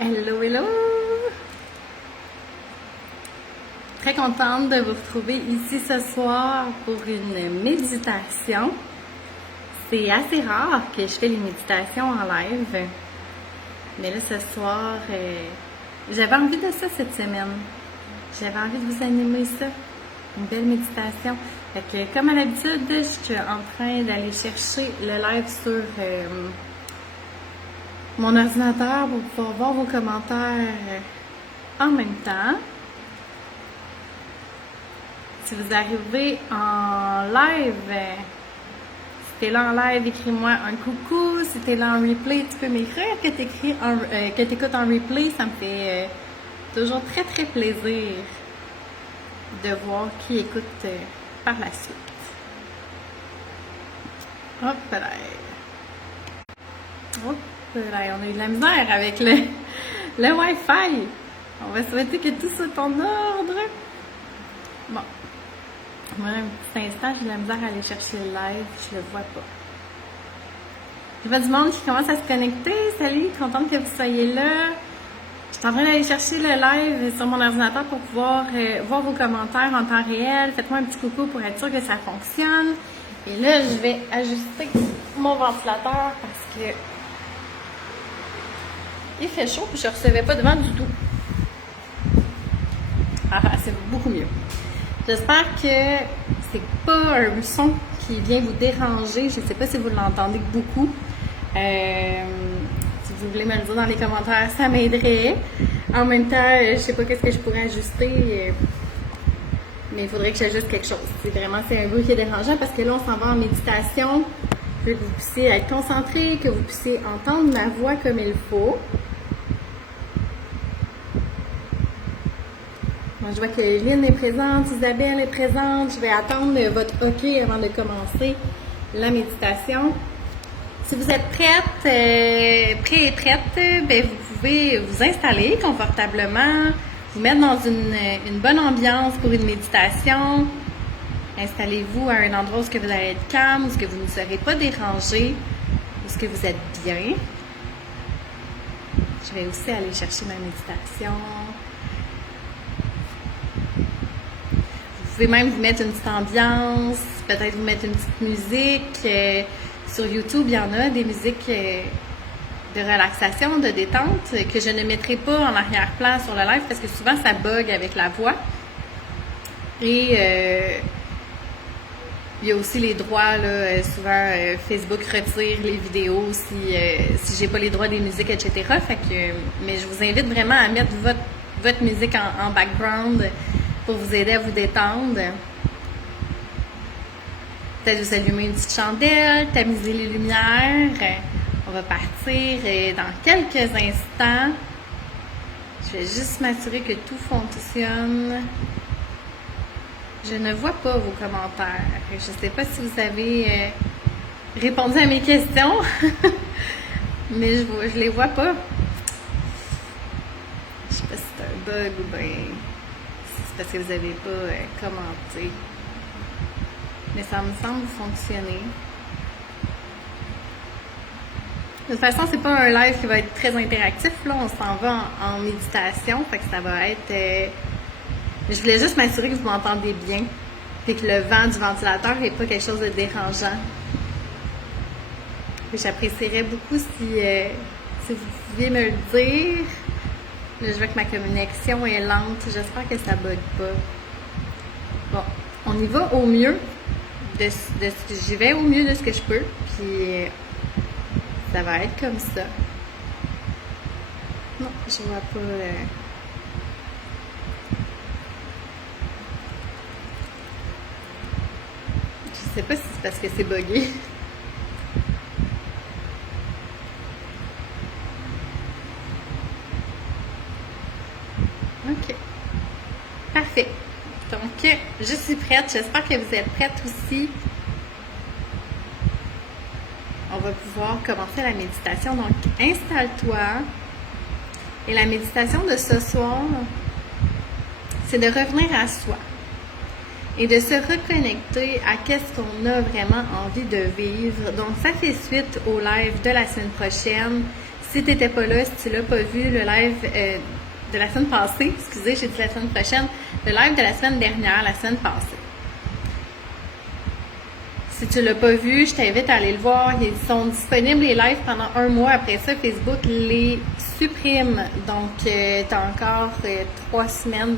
Hello, hello! Très contente de vous retrouver ici ce soir pour une méditation. C'est assez rare que je fais les méditations en live, mais là ce soir, j'avais envie de ça cette semaine. J'avais envie de vous animer ça, une belle méditation. Fait que, comme à l'habitude, je suis en train d'aller chercher le live sur mon ordinateur pour pouvoir voir vos commentaires en même temps. Si vous arrivez en live, si t'es là en live, écris-moi un coucou. Si t'es là en replay, tu peux m'écrire que t'écoutes en replay. Ça me fait toujours très très plaisir de voir qui écoute par la suite. Hop là. Hop là, on a eu de la misère avec le Wi-Fi. On va souhaiter que tout soit en ordre. Bon. Moi, un petit instant, j'ai de la misère à aller chercher le live, je le vois pas. Il y a du monde qui commence à se connecter. Salut, contente que vous soyez là. Je suis en train d'aller chercher le live sur mon ordinateur pour pouvoir voir vos commentaires en temps réel. Faites-moi un petit coucou pour être sûr que ça fonctionne. Et là, je vais ajuster mon ventilateur parce que il fait chaud et je ne recevais pas de vent du tout. Ah, c'est beaucoup mieux. J'espère que c'est pas un son qui vient vous déranger. Je ne sais pas si vous l'entendez beaucoup. Si vous voulez me le dire dans les commentaires, ça m'aiderait. En même temps, je sais pas qu'est-ce que je pourrais ajuster, mais il faudrait que j'ajuste quelque chose. C'est un bruit qui est dérangeant parce que là, on s'en va en méditation. Je veux que vous puissiez être concentré, que vous puissiez entendre ma voix comme il faut. Moi, je vois que Lynn est présente, Isabelle est présente. Je vais attendre votre OK avant de commencer la méditation. Si vous êtes prêts et prêtes, ben vous pouvez vous installer confortablement, vous mettre dans une bonne ambiance pour une méditation. Installez-vous à un endroit où vous allez être calme, où vous ne serez pas dérangé, où vous êtes bien. Je vais aussi aller chercher ma méditation. Vous pouvez même vous mettre une petite ambiance, peut-être vous mettre une petite musique. Sur YouTube, il y en a des musiques de relaxation, de détente, que je ne mettrai pas en arrière-plan sur le live parce que souvent ça bug avec la voix. Et il y a aussi les droits, là, souvent Facebook retire les vidéos si j'ai pas les droits des musiques, etc. Fait que, mais je vous invite vraiment à mettre votre musique en background pour vous aider à vous détendre. Peut-être vous allumer une petite chandelle, tamiser les lumières. On va partir dans quelques instants. Je vais juste m'assurer que tout fonctionne. Je ne vois pas vos commentaires. Je ne sais pas si vous avez répondu à mes questions, mais je les vois pas. Je sais pas si c'est un bug ou bien si c'est parce que vous n'avez pas commenté. Mais ça me semble fonctionner. De toute façon, c'est pas un live qui va être très interactif. Là, on s'en va en méditation. Fait que ça va être... Je voulais juste m'assurer que vous m'entendez bien. Et que le vent du ventilateur n'est pas quelque chose de dérangeant. J'apprécierais beaucoup si vous pouviez me le dire. Là, je vois que ma connexion est lente. J'espère que ça ne bug pas. Bon, on y va au mieux. J'y vais au mieux de ce que je peux, puis ça va être comme ça. Non, je vois pas. Je sais pas si c'est parce que c'est buggé. Ok, parfait. Donc, je suis prête. J'espère que vous êtes prêtes aussi. On va pouvoir commencer la méditation. Donc, installe-toi. Et la méditation de ce soir, c'est de revenir à soi et de se reconnecter à qu'est-ce qu'on a vraiment envie de vivre. Donc, ça fait suite au live de la semaine prochaine. Si tu n'étais pas là, si tu l'as pas vu, le live de la semaine passée, excusez, j'ai dit la semaine prochaine, le live de la semaine dernière, la semaine passée. Si tu l'as pas vu, je t'invite à aller le voir. Ils sont disponibles les lives pendant 1 mois. Après ça, Facebook les supprime. Donc, tu as encore 3 semaines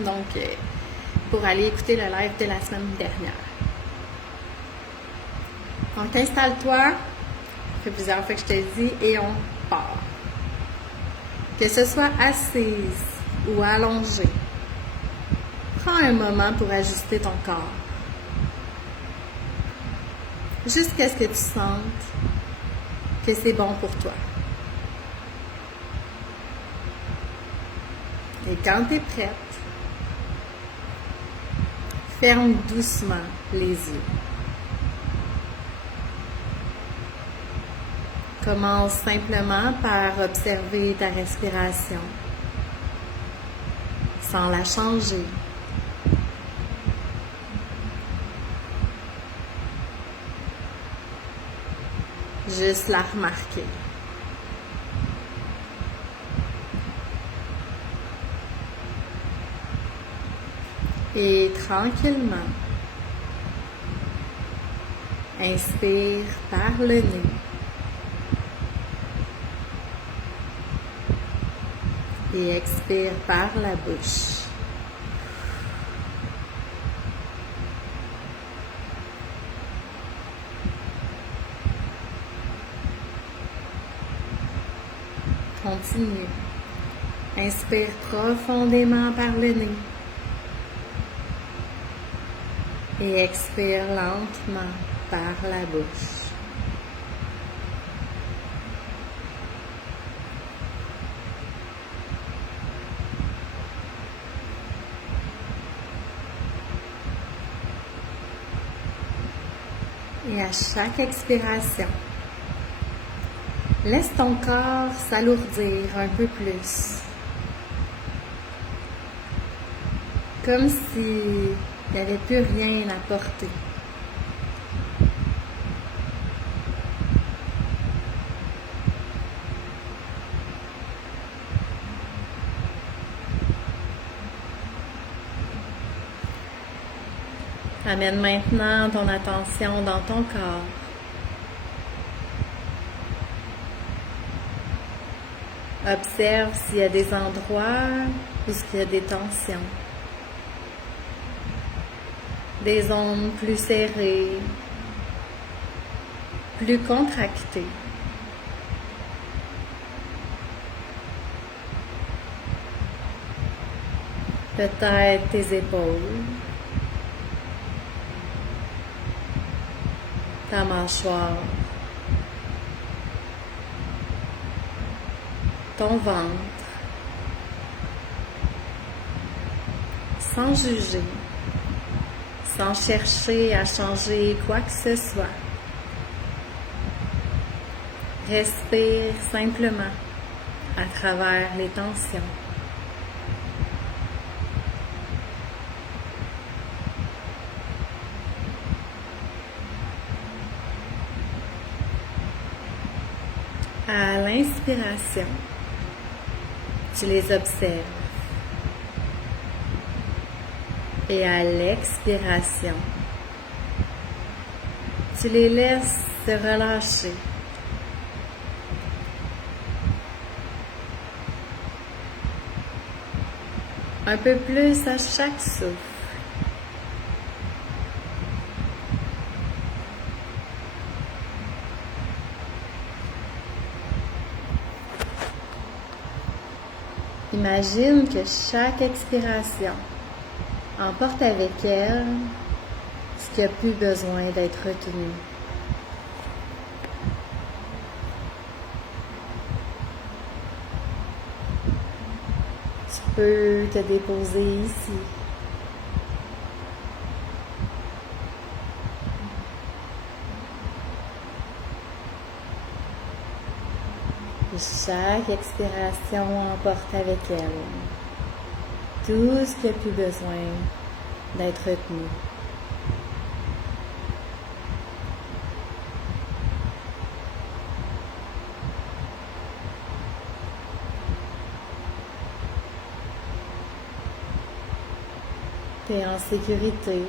pour aller écouter le live de la semaine dernière. Donc, installe-toi. Ça fait plusieurs fois que je te le dis et on part. Que ce soit assise ou allongée, prends un moment pour ajuster ton corps. Jusqu'à ce que tu sentes que c'est bon pour toi. Et quand tu es prête, ferme doucement les yeux. Commence simplement par observer ta respiration sans la changer. Juste la remarquer. Et tranquillement, inspire par le nez. Et expire par la bouche. Continue. Inspire profondément par le nez. Et expire lentement par la bouche. Et à chaque expiration, laisse ton corps s'alourdir un peu plus. Comme s'il n'y avait plus rien à porter. Amène maintenant ton attention dans ton corps. Observe s'il y a des endroits où il y a des tensions. Des zones plus serrées, plus contractées. Peut-être tes épaules, ta mâchoire, ton ventre, sans juger, sans chercher à changer quoi que ce soit. Respire simplement à travers les tensions. À l'inspiration, tu les observes. Et à l'expiration, tu les laisses se relâcher. Un peu plus à chaque souffle. Imagine que chaque expiration emporte avec elle ce qui n'a plus besoin d'être retenu. Tu peux te déposer ici. Et chaque expiration emporte avec elle tout ce qui n'a plus besoin d'être retenu. tu es en sécurité.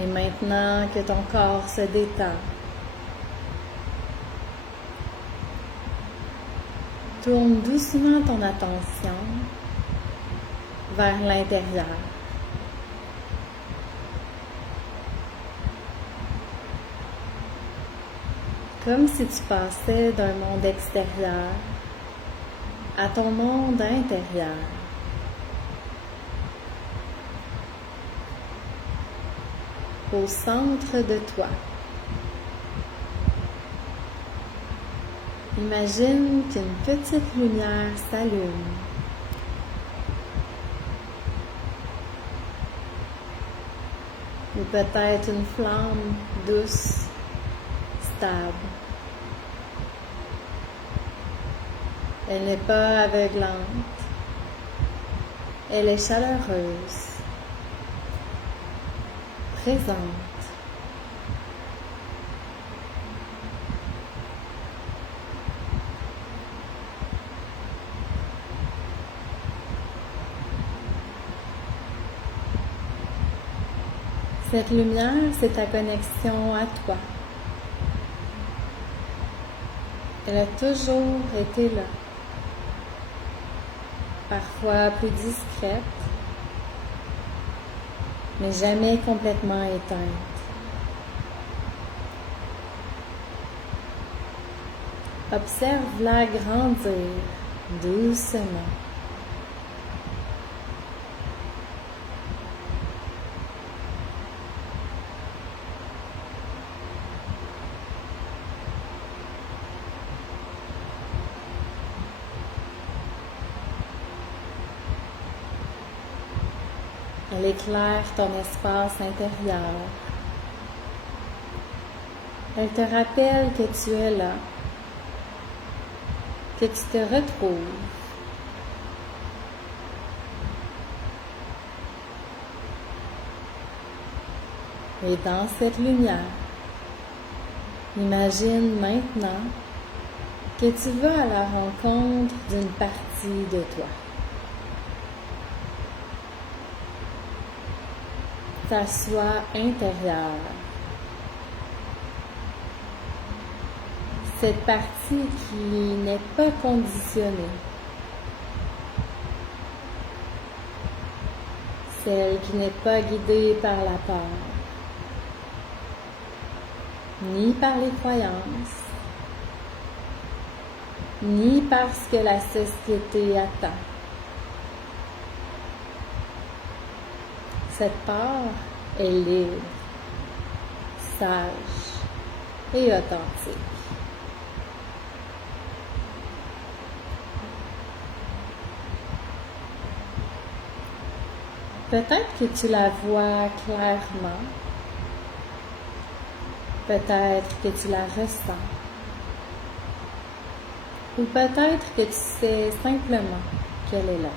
Et maintenant que ton corps se détend, tourne doucement ton attention vers l'intérieur. Comme si tu passais d'un monde extérieur à ton monde intérieur. Au centre de toi. Imagine qu'une petite lumière s'allume. Ou peut-être une flamme douce, stable. Elle n'est pas aveuglante. Elle est chaleureuse, présente. Cette lumière, c'est ta connexion à toi. Elle a toujours été là. Parfois plus discrète, mais jamais complètement éteinte. Observe-la grandir doucement. Elle éclaire ton espace intérieur. Elle te rappelle que tu es là, que tu te retrouves. Et dans cette lumière, imagine maintenant que tu vas à la rencontre d'une partie de toi. Ta soi intérieure. Cette partie qui n'est pas conditionnée. Celle qui n'est pas guidée par la peur, ni par les croyances, ni par ce que la société attend. Cette part est libre, sage et authentique. Peut-être que tu la vois clairement, peut-être que tu la ressens, ou peut-être que tu sais simplement qu'elle est là.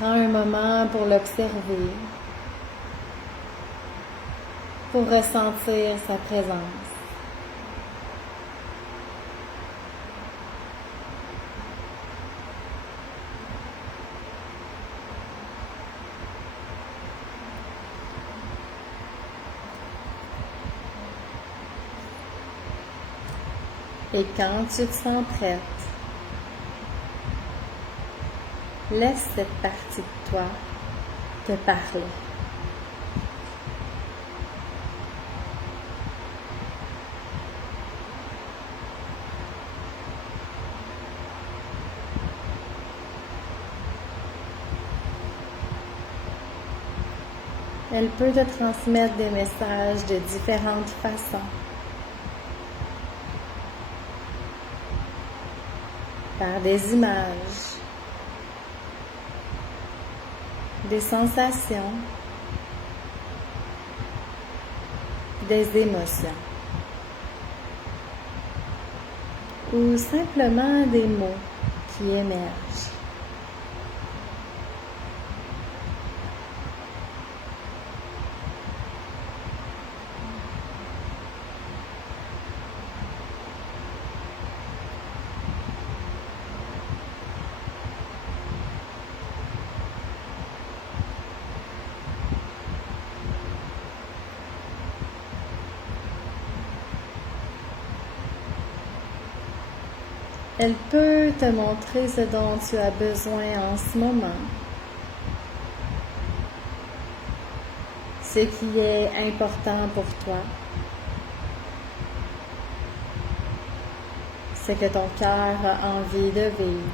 Prends un moment pour l'observer, pour ressentir sa présence. Et quand tu te sens prête, laisse cette partie de toi te parler. Elle peut te transmettre des messages de différentes façons. Par des images, des sensations, des émotions, ou simplement des mots qui émergent. Elle peut te montrer ce dont tu as besoin en ce moment. Ce qui est important pour toi. Ce que ton cœur a envie de vivre.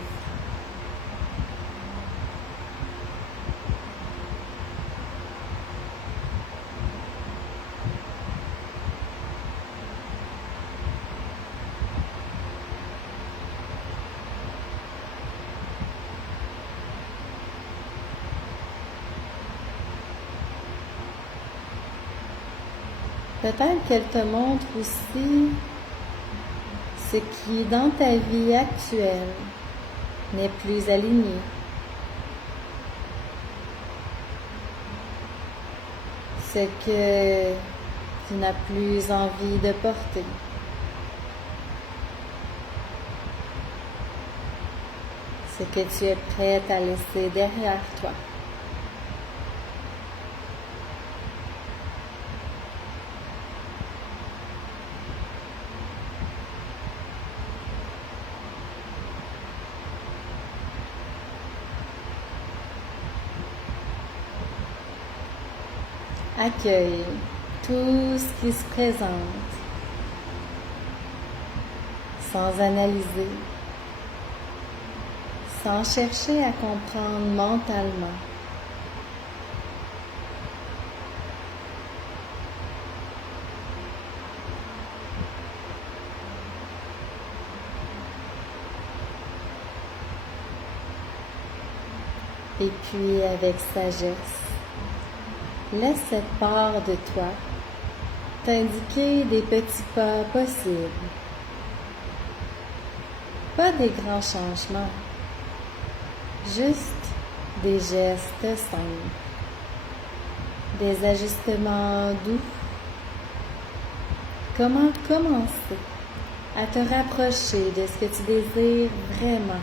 Peut-être qu'elle te montre aussi ce qui, dans ta vie actuelle, n'est plus aligné. Ce que tu n'as plus envie de porter. Ce que tu es prête à laisser derrière toi. Accueille tout ce qui se présente sans analyser, sans chercher à comprendre mentalement. Et puis avec sagesse, laisse cette part de toi t'indiquer des petits pas possibles. Pas des grands changements, juste des gestes simples, des ajustements doux. Comment commencer à te rapprocher de ce que tu désires vraiment?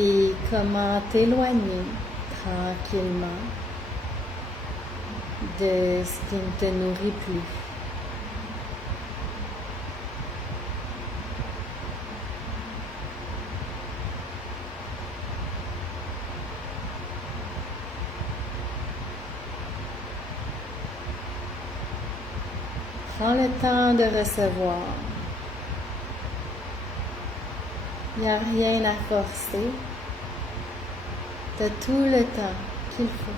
Et comment t'éloigner tranquillement de ce qui ne te nourrit plus. Prends le temps de recevoir. Il n'y a rien à forcer. Tu as tout le temps qu'il faut.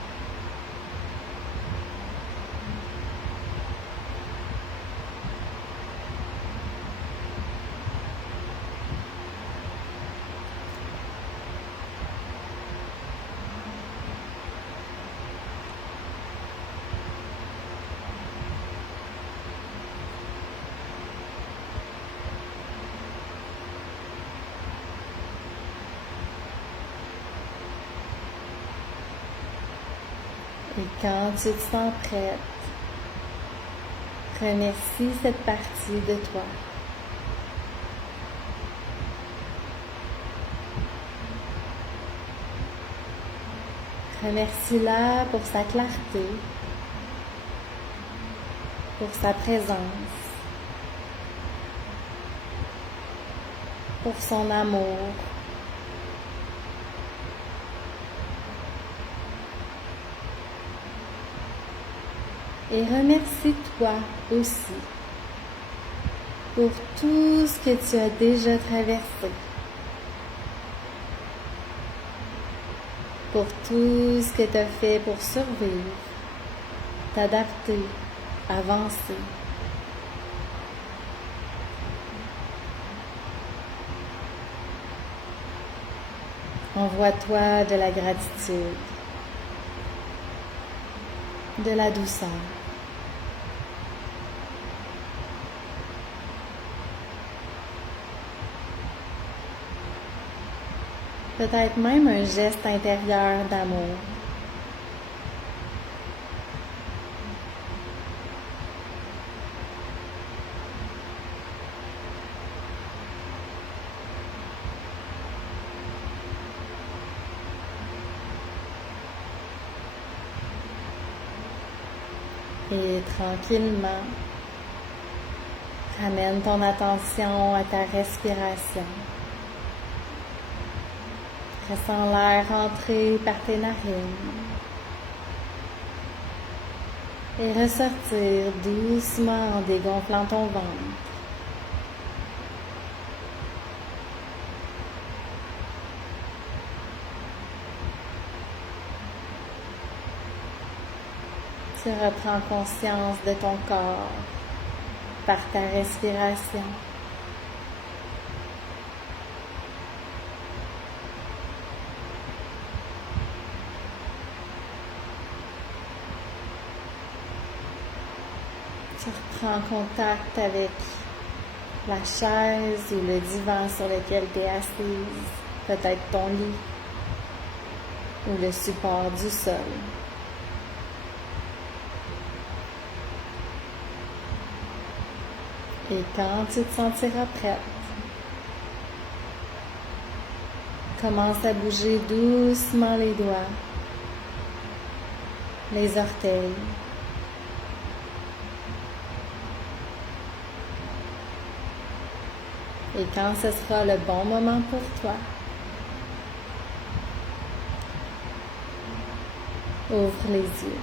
Et quand tu te sens prête, remercie cette partie de toi. Remercie-la pour sa clarté, pour sa présence, pour son amour. Et remercie-toi aussi pour tout ce que tu as déjà traversé, pour tout ce que tu as fait pour survivre, t'adapter, avancer. Envoie-toi de la gratitude, de la douceur. Peut-être même un geste intérieur d'amour. Et tranquillement, ramène ton attention à ta respiration. Ressens l'air entrer par tes narines et ressortir doucement en dégonflant ton ventre. Tu reprends conscience de ton corps par ta respiration. Tu reprends contact avec la chaise ou le divan sur lequel tu es assise, peut-être ton lit ou le support du sol. Et quand tu te sentiras prête, commence à bouger doucement les doigts, les orteils. Et quand ce sera le bon moment pour toi, ouvre les yeux.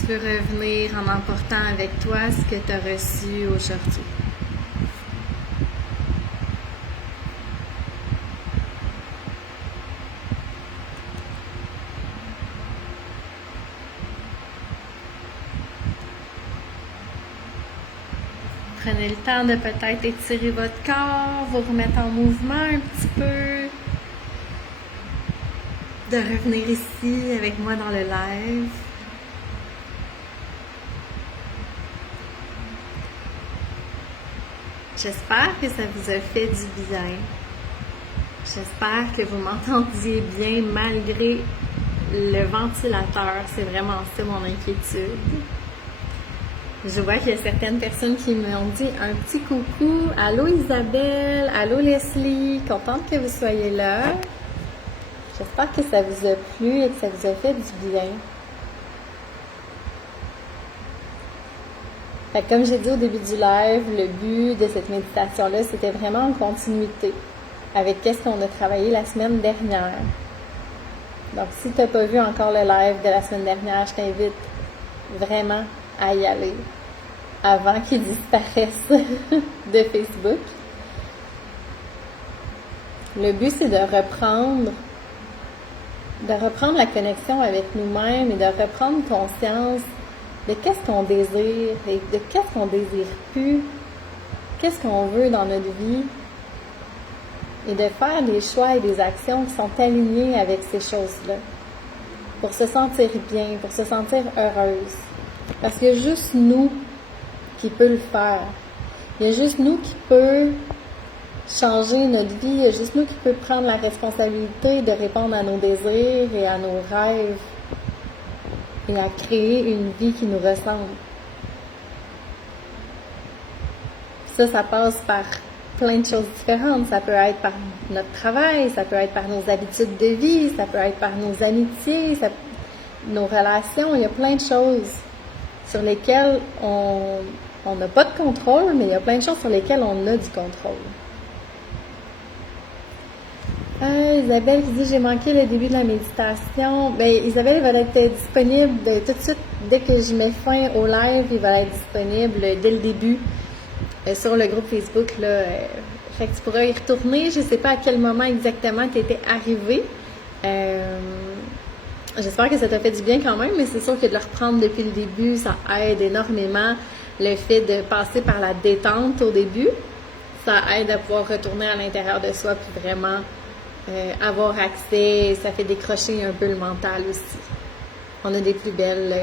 Tu peux revenir en emportant avec toi ce que tu as reçu aujourd'hui. Prenez le temps de peut-être étirer votre corps, vous remettre en mouvement un petit peu, de revenir ici avec moi dans le live. J'espère que ça vous a fait du bien. J'espère que vous m'entendiez bien malgré le ventilateur. C'est vraiment ça mon inquiétude. Je vois qu'il y a certaines personnes qui m'ont dit un petit coucou. Allô Isabelle, allô Leslie, contente que vous soyez là. J'espère que ça vous a plu et que ça vous a fait du bien. Fait que comme j'ai dit au début du live, le but de cette méditation-là, c'était vraiment en continuité avec qu'est-ce qu'on a travaillé la semaine dernière. Donc, si tu n'as pas vu encore le live de la semaine dernière, je t'invite vraiment à y aller avant qu'il disparaisse de Facebook. Le but, c'est de reprendre la connexion avec nous-mêmes et de reprendre conscience de qu'est-ce qu'on désire et de qu'est-ce qu'on désire plus, qu'est-ce qu'on veut dans notre vie, et de faire des choix et des actions qui sont alignés avec ces choses-là, pour se sentir bien, pour se sentir heureuse. Parce qu'il y a juste nous qui peut le faire. Il y a juste nous qui peut changer notre vie. Il y a juste nous qui peut prendre la responsabilité de répondre à nos désirs et à nos rêves et à créer une vie qui nous ressemble. Ça passe par plein de choses différentes. Ça peut être par notre travail, ça peut être par nos habitudes de vie, ça peut être par nos amitiés, nos relations. Il y a plein de choses sur lesquelles on n'a pas de contrôle, mais il y a plein de choses sur lesquelles on a du contrôle. Isabelle qui dit « J'ai manqué le début de la méditation ». Ben, Isabelle va être disponible tout de suite. Dès que je mets fin au live, il va être disponible dès le début sur le groupe Facebook. Là, fait que tu pourras y retourner. Je ne sais pas à quel moment exactement tu étais arrivé. J'espère que ça t'a fait du bien quand même, mais c'est sûr que de le reprendre depuis le début, ça aide énormément. Le fait de passer par la détente au début, ça aide à pouvoir retourner à l'intérieur de soi puis vraiment avoir accès. Ça fait décrocher un peu le mental aussi. On a des plus belles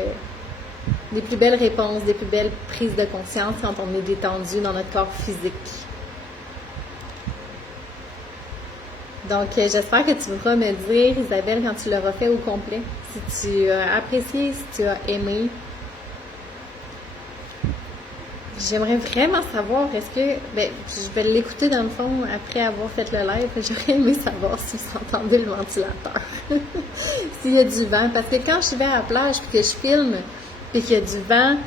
réponses, des plus belles prises de conscience quand on est détendu dans notre corps physique. Donc, j'espère que tu pourras me dire, Isabelle, quand tu l'auras fait au complet, si tu as apprécié, si tu as aimé. j'aimerais vraiment savoir, est-ce que, ben, je vais l'écouter dans le fond après avoir fait le live, j'aurais aimé savoir si vous entendez le ventilateur, s'il y a du vent, parce que quand je vais à la plage puis que je filme, puis qu'il y a du vent,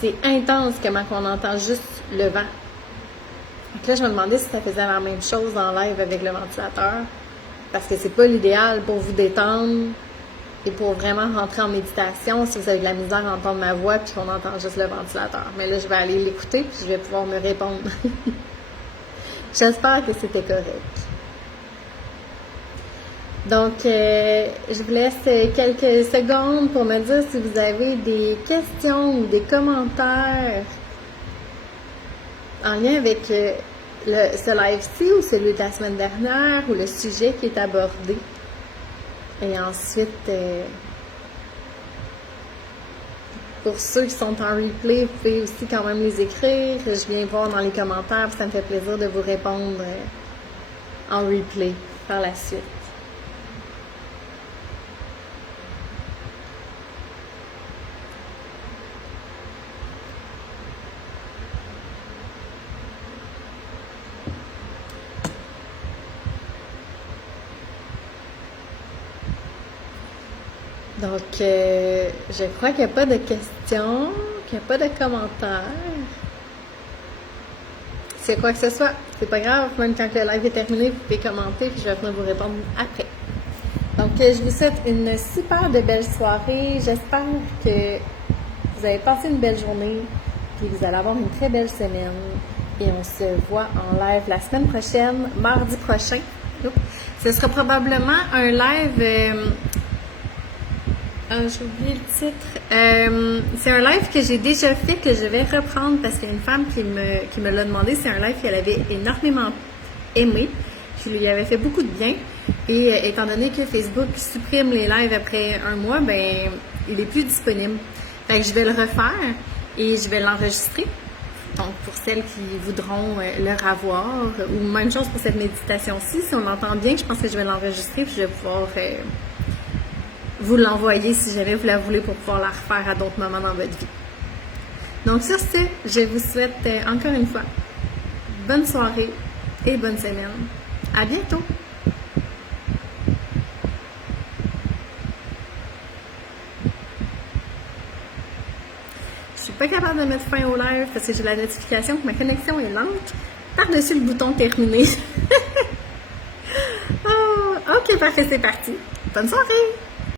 c'est intense comment qu'on entend juste le vent. Donc là, je me demandais si ça faisait la même chose en live avec le ventilateur, parce que c'est pas l'idéal pour vous détendre et pour vraiment rentrer en méditation si vous avez de la misère à entendre ma voix puis qu'on entend juste le ventilateur. Mais là, je vais aller l'écouter puis je vais pouvoir me répondre. J'espère que c'était correct. Donc, je vous laisse quelques secondes pour me dire si vous avez des questions ou des commentaires en lien avec ce live-ci ou celui de la semaine dernière ou le sujet qui est abordé. Et ensuite, pour ceux qui sont en replay, vous pouvez aussi quand même les écrire. Je viens voir dans les commentaires, ça me fait plaisir de vous répondre en replay par la suite. Donc, je crois qu'il n'y a pas de questions, qu'il n'y a pas de commentaires. S'il y a quoi que ce soit, c'est pas grave. Même quand le live est terminé, vous pouvez commenter puis je vais venir vous répondre après. Donc, je vous souhaite une super de belle soirée. J'espère que vous avez passé une belle journée puis vous allez avoir une très belle semaine. Et on se voit en live la semaine prochaine, mardi prochain. Ce sera probablement un live... j'ai oublié le titre. C'est un live que j'ai déjà fait, que je vais reprendre parce qu'il y a une femme qui me l'a demandé. C'est un live qu'elle avait énormément aimé. Je lui avais fait beaucoup de bien. Et étant donné que Facebook supprime les lives après un mois, ben il est plus disponible. Fait que je vais le refaire et je vais l'enregistrer. Donc, pour celles qui voudront le revoir, ou même chose pour cette méditation-ci, si on entend bien, je pense que je vais l'enregistrer puis je vais pouvoir... vous l'envoyer si jamais vous la voulez pour pouvoir la refaire à d'autres moments dans votre vie. Donc sur ce, je vous souhaite encore une fois bonne soirée et bonne semaine. À bientôt! Je suis pas capable de mettre fin au live parce que j'ai la notification que ma connexion est lente par-dessus le bouton terminer. Oh, ok, parfait, c'est parti. Bonne soirée!